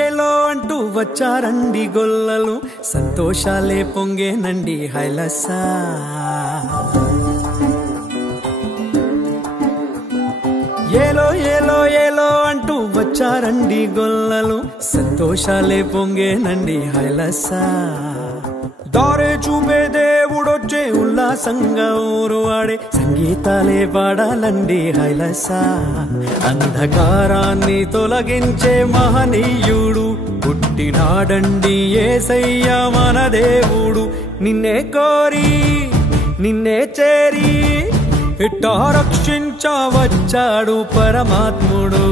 ఏలో అంటూ వచ్చారండి గొల్లలు, సంతోషాలే పొంగేనండి హైలసా. ఏలో ఏలో ఏలో అంటూ వచ్చారండి గొల్లలు, సంతోషాలే పొంగేనండి హైలసా. దారే చూపే దేవుడొచ్చే ఉల్లాసంగా ఊరు ఆడే సంగీతాలే పాడాలండి హైలసా. అంధకారాన్ని తొలగించే మహనీయుడు పుట్టినాడండి యేసయ్య మన దేవుడు. నిన్నే కోరి నిన్నే చేరి ఇట్టా రక్షించవచ్చాడు పరమాత్ముడు.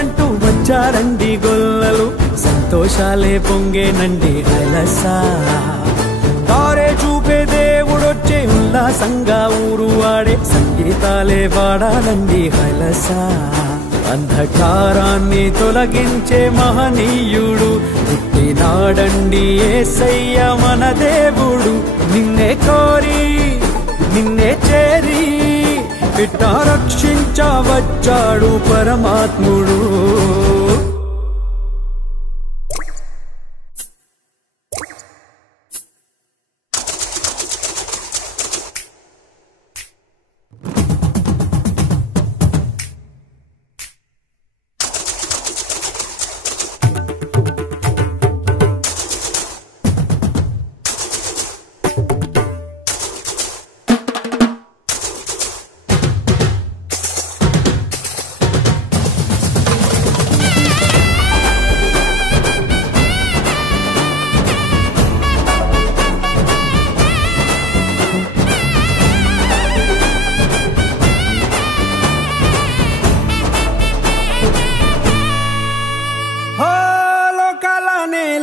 అంటూ వచ్చారండి గొల్లలు, సంతోషాలే పొంగేనండి హైలసా. దారే చూపే దేవుడొచ్చే ఉల్లాసంగా ఊరు ఆడే సంగీతాలే పాడాలండి హైలసా. అంధకారాన్ని తొలగించే మహనీయుడు పుట్టినాడండి యేసయ్య మన దేవుడు. నిన్నే కోరి నిన్నే చేరి ఇట్టా రక్షించవచ్చాడు పరమాత్ముడు.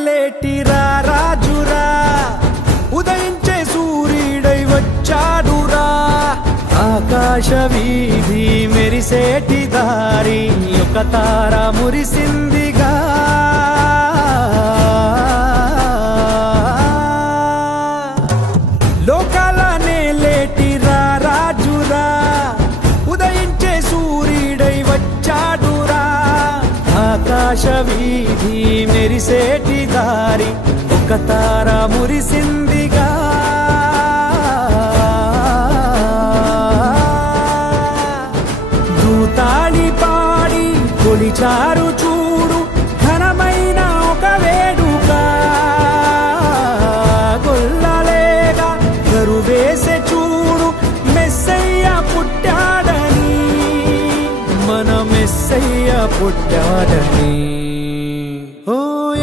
లేటిరా రాజురా, ఉదయించే సూర్యుడై వచ్చాడురా. ఆకాశ వీధి మెరిసేటి దారి ఒక తార మురిసిందిగా. లోకాలనే లేటిరా రాజురా, ఉదయించే సూర్యుడై వచ్చాడురా. ఆకాశ వీధి మెరిసేటి దారి ఒక తార మురిసిందిగా. దూతాళి పాడి కొలిచారు చూడు ఘనమైన ఒక వేడుక. గొల్లలేగా కరువేసే చూడు మెస్సయ్య పుట్టాడని, మన మెస్సయ్య పుట్టాడని. ఓ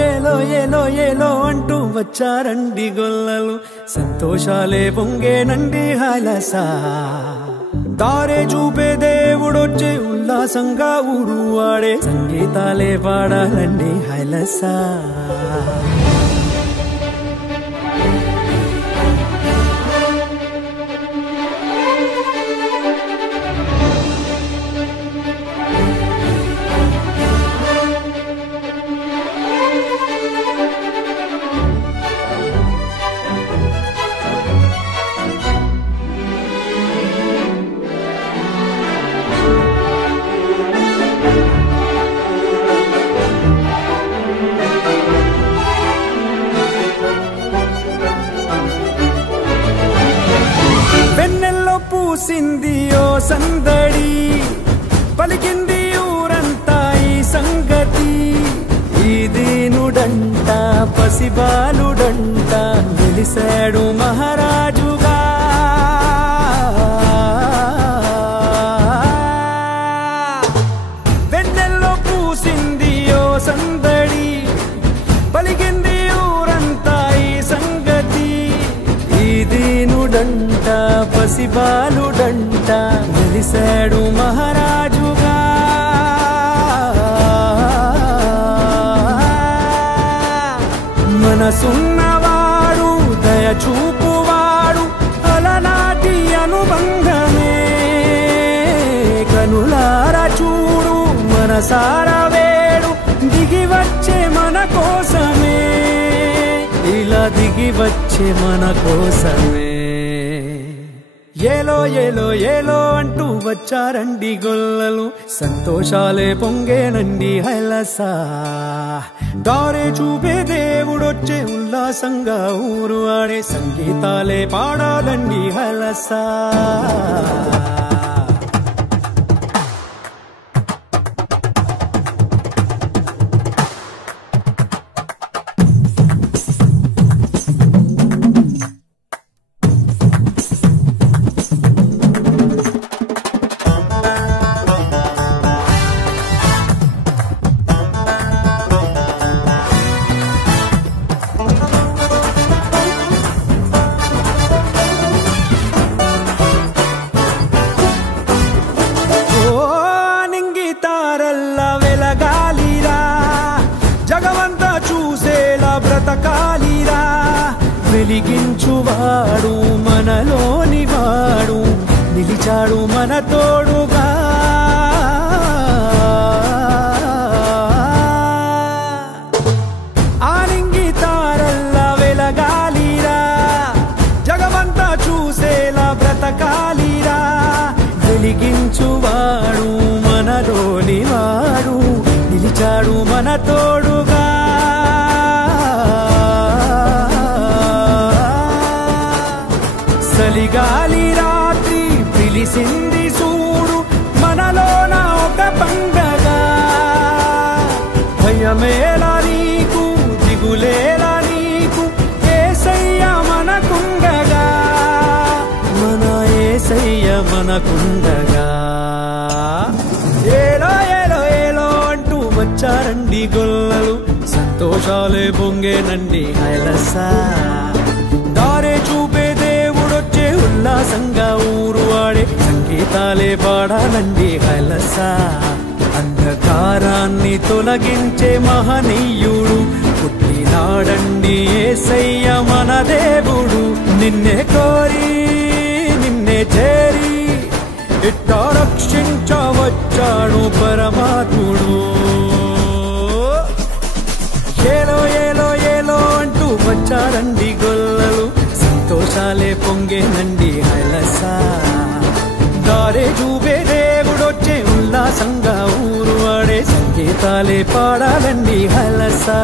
ఏలో ఏలో ఏలో అంటూ వచ్చారండి గొల్లలు, సంతోషాలే పొంగేనండి హైలసా. దారే చూపే దేవుడొచ్చే ఉల్లాసంగా ఊరు ఆడే సంగీతాలే పాడాలండి హైలసా. పూసింది ఓ సందడి, పలికింది ఊరంతా ఈ సంగతి. ఈ దీనుడంట పసిబాలుడంట వెలిసాడు మహారాజుగా. వెన్నెల్లో పూసింది ఓ సందడి, పలికింది ఊరంతా ఈ సంగతి. ఈ దీనుడంట పసిబాలుడంట వెలిసాడు మహారాజుగా. మనసున్నవాడు దయచూపువాడు అలనాటి అనుబంధమే. కనులారా చూడు మనసారా వేడు దిగి వచ్చే మన కోసమే. దిగి వచ్చే మన కోసమే. ఏలో ఏలో ఏలో అంటూ వచ్చారండి గొల్లలు, సంతోషాలే పొంగేనండి హైలసా. దారే చూపే దేవుడొచ్చే ఉల్లాసంగా ఊరు ఆడే సంగీతాలే పాడాలండి హైలసా. జగమంతా చూసేలా బ్రతకాలిరా, వెలిగించువాడు మనలోని వాడు, నిలిచాడు మన తోడుగా. ఆనింగి తారల్లా వెలగాలిరా, జగమంతా చూసేలా బ్రతకాలిరా, వెలిగించువాడు మనలోని వాడు, నిలిచాడు మన తోడుగా. చలిగాలి రాత్రి పిలిసింది చూడు, మనలోన ఒక పండగ. భయమేలా నీకు, దిగులేలా నీకు, యేసయ్య మనకుండగా, మన యేసయ్య మనకుండగా. ఏలో ఏలో ఏలో అంటూ వచ్చారండి గొల్లలు, సంతోషాలే పొంగేనండి హైలసా. దారే చూపే దేవుడొచ్చే ఉల్లాసంగా ఊరు ఆడే సంగీతాలే పాడాలండి హైలసా. అంధకారాన్ని తొలగించే మహనీయుడు పుట్టినాడండి యేసయ్య మన దేవుడు. నిన్నే కోరి నిన్నే చేరి ఇట్టా రక్షించవచ్చాడు పరమాత్ముడు. ఏలో ఏలో ఏలో అంటూ వచ్చారండి గొల్లలు, సంతోషాలే పొంగేనండి హైలసా. దారే చూపే దేవుడొచ్చే ఉల్లాసంగా ఊరు ఆడే సంగీతాలే పాడాలండి హైలసా.